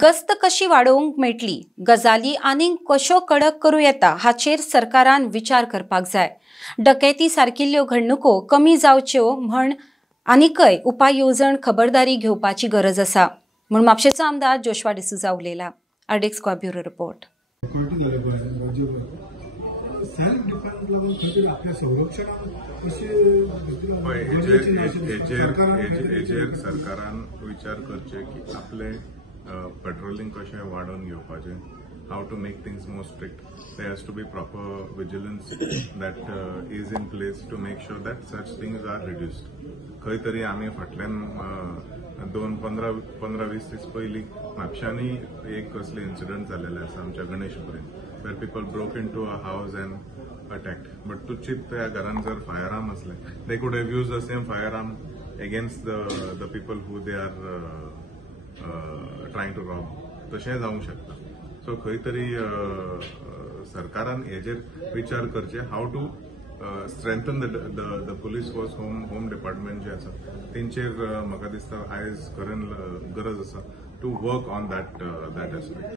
गस्त कशी वाडोवंक मेळटली, गजाली आनीक कश्यो कडक करूं येता हाचेर सरकारान विचार करपाक जाय। डकैती सारकिल्ल्यो घडणुको कमी जावच्यो म्हण आनीकय उपाय येवजण खबरदारी घेवपाची गरज आसा म्हण म्हापशेचो आमदार जोशवा डिसूजा उलयला। RDX Goa bureau report. सरकारान विचार करचे की आपले पेट्रोलिंग कशें वाडोवन घेवपाचें, how to make things more strict. There has to be proper vigilance that is in place to make sure that such things are reduced. खंय तरी आमी फाटल्यान 15-20 दीस पयलीं म्हापशांनी एक कसले इन्सिडंट जाल्लेले आसा आमच्या गणेशपुरींत, where people broke into a house and attacked. But तूं चिंत त्या घरान जर फायरआर्म असले, they could have used the same firearm against the people who they are trying to rob. तशें जावंक शकता. सो खंय तरी सरकारान हेजेर विचार करचे, how to strengthen the police force, home department जे आसा तेंचेर म्हाका दिसता आयज गरज आसा to work on that aspect.